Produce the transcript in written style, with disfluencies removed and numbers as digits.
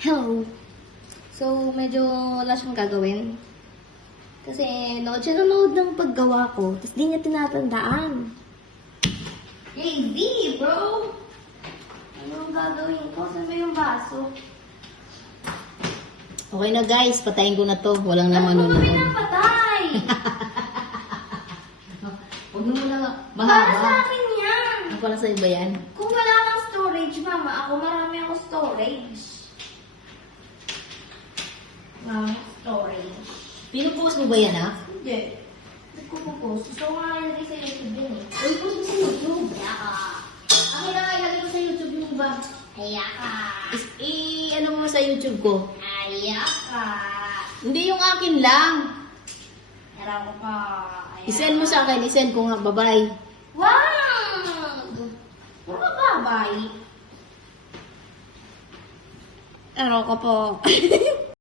Hello. So, medyo wala siyang gagawin. Kasi, nood siya nanood ng paggawa ko. Tapos, di niya tinatandaan. Hey, D, bro! Anong gagawin ko? Saan ba yung baso? Okay na guys, patayin ko na to. Walang naman Ano nun. mo pinapatay? Huwag mo muna Para sa mahaba. akin yan. Ang para sa iba yan. Kung wala kang storage, mama, ako marami ako storage. Mama, storage. Pinupost mo ba yan, ha? Hindi. Ba't ko po-post? Gusto ko nga ilagay sa YouTube din eh. Uy, post mo sa YouTube. Yaka. Akin na nga, ilagay ko sa YouTube yung ba? Ayaka. Ano mo sa YouTube ko? Ayaka. Hindi yung akin lang. Era ko pa. Ayaka. I-send mo sa akin, i-send ko nga, bye-bye. Wow! Puro babay. Era ko po.